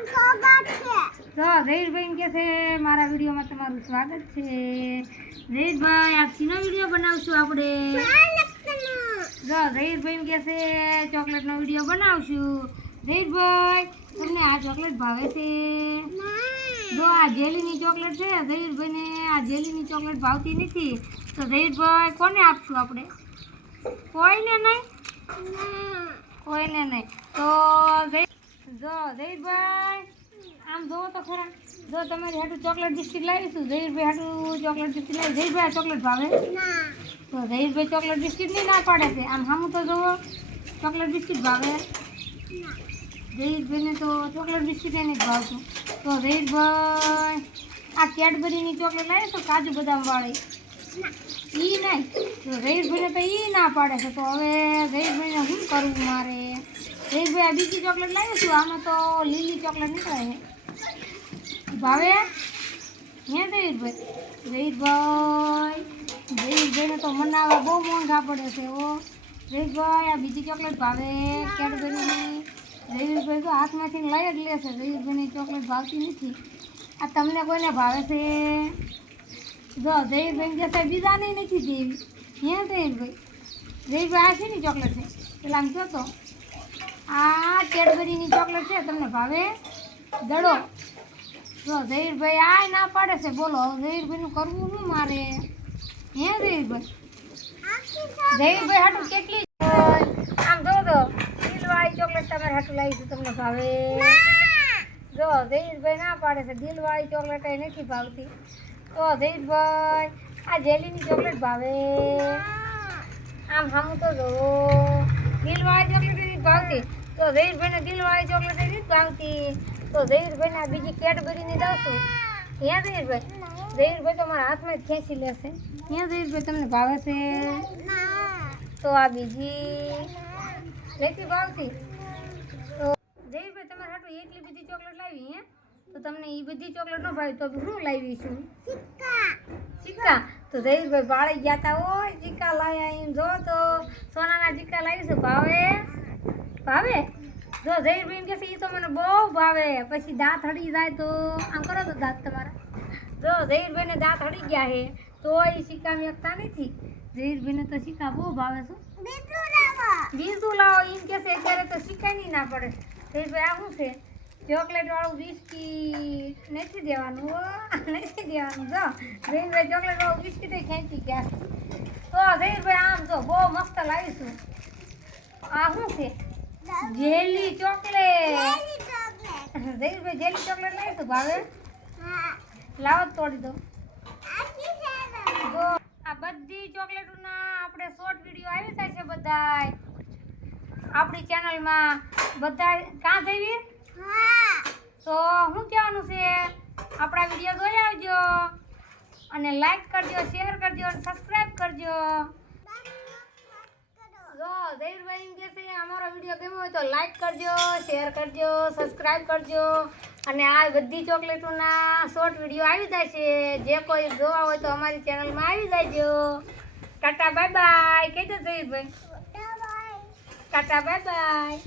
તો જયભાઈ કે છે મારા વિડીયોમાં તમારું સ્વાગત છે. જયભાઈ આજનો વિડીયો બનાવશું આપણે. જો જયભાઈ કે છે ચોકલેટનો વિડીયો બનાવશું. જયભાઈ તમને આ ચોકલેટ ભાવે છે? જો આ જેલીની ચોકલેટ છે. જયભાઈને આ જેલીની ચોકલેટ ભાવતી નથી તો જયભાઈ કોને આપશું આપણે? કોઈને નહીં, કોઈને નહીં. તો જો જયભાઈ આમ જોવો તો ખરા. જો તમારી હાટું ચોકલેટ બિસ્કિટ લાવીશું. જયભાઈ હાટું ચોકલેટ બિસ્કિટ લાવી. જયભાઈ ચોકલેટ ભાવે? તો જયભાઈ ચોકલેટ બિસ્કિટ નહીં ના પાડે છે. આમ સામું તો જોવો, ચોકલેટ બિસ્કિટ ભાવે? જયભાઈને તો ચોકલેટ બિસ્કિટ નથી ભાવતું. તો જયભાઈ આ કેડબરીની ચોકલેટ લાવીશું કાજુ બદામ વાળી, ઈ નહીં. તો જયભાઈને તો ઈ ના પાડે છે. તો હવે જયભાઈને શું કરવું મારે? જયભાઈ આ બીજી ચોકલેટ લાવીશું. આમાં તો લીલી ચોકલેટ નીકળે છે. ભાવે હે જયભાઈ? જયભાઈને તો મનાવવા બહુ મોંઘા પડે છે. ઓ જયભાઈ આ બીજી ચોકલેટ ભાવે? કેડબરીની જયભાઈ તો હાથમાંથી લઈ જ લે છે. જયભાઈની ચોકલેટ ભાવતી નથી. આ તમને કોઈને ભાવે છે? જો જયભાઈ કે સાહેબ બીજાને નથી દેવી. હે જયભાઈ? જયભાઈ આ શેની ચોકલેટ છે પેલા આમ કહો તો? આ કેડબરીની ચોકલેટ છે. તમને ભાવે? દડો. જો જયભાઈ આ ના પાડે છે. બોલો જયભાઈનું કરવું શું મારે? હે જયભાઈ? જયભાઈ હાટું કેટલી આમ જો તો દિલવાળી ચોકલેટ તમારે હાટું લાવીશું. તમને ભાવે? જો જયભાઈ ના પાડે છે. દિલવાળી ચોકલેટ એ નથી ભાવતી. તો જયભાઈ આ જેલીની ચોકલેટ ભાવે? આમ સામું તો જો દિલવાળી ચોકલેટ નથી ભાવતી. તો જયભાઈને દિલવાળી ચોકલેટ નથી ભાવતી. તો જયભાઈને આ બીજી કેડબરીની દઉં છું. હે જયભાઈ? જયભાઈ તો મારા હાથમાં જ ખેંચી લેશે. હે જયભાઈ તમને ભાવે છે? તો આ બીજી નથી ભાવતી. તો જયભાઈ તમારે હાટું એટલી બધી ચોકલેટ લાવી હે? તો તમને એ બધી ચોકલેટ ન ભાવી તો શું લાવીશું? સિક્કા. તો જયભાઈ ભાળી ગયા તા. ઓય સિક્કા લાવ્યા એમ જો તો સોનાના સિક્કા લાવીશું. ભાવે? ભાવે? જો જયભાઈ કે છે એ તો મને બહુ ભાવે. પછી દાંત હળી જાય તો આમ કરો તો દાંત તમારા. જો જયભાઈને દાંત હળી ગયા છે તો એ સિક્કા મેકતા નથી. જયભાઈને તો સિક્કા બહુ ભાવે છે. બીજું લાવો એમ કે છે. અત્યારે તો સિક્કા નહીં ના પડે. જયભાઈ આ શું છે? ચોકલેટ વાળું બિસ્કીટ નથી દેવાનું. નથી દેવાનું. જો જયભાઈ ચોકલેટ વાળું બિસ્કીટ ખેંચી ગયા. તો જયભાઈ આમ જો બહુ મસ્ત લાવીશું. આ શું છે? Jelly chocolate. જયભાઈ જેલી ચોકલેટ લાવીશું. ભાવે? લાવો તોડી દો. જો આ બધી ચોકલેટોના આપણે શોર્ટ વિડીયો આવી જાય છે બધાય આપણી ચેનલમાં. બધા કાં જઈએ તો શું કહેવાનું છે? આપણા વિડીયો જોઈ આવજો અને લાઈક કરજો, શેર કરજો અને સબસ્ક્રાઈબ કરજો. જો જયભાઈ એમ કે છે અમારો વિડીયો ગમ્યો હોય તો લાઈક કરજો, શેર કરજો, સબસ્ક્રાઈબ કરજો. અને આ બધી ચોકલેટોના શોર્ટ વિડીયો આવી જાય છે. જે કોઈ જોવા હોય તો અમારી ચેનલમાં આવી જાયજો. ટાટા બાય બાય કહેજો જયભાઈ. Tata bye bye.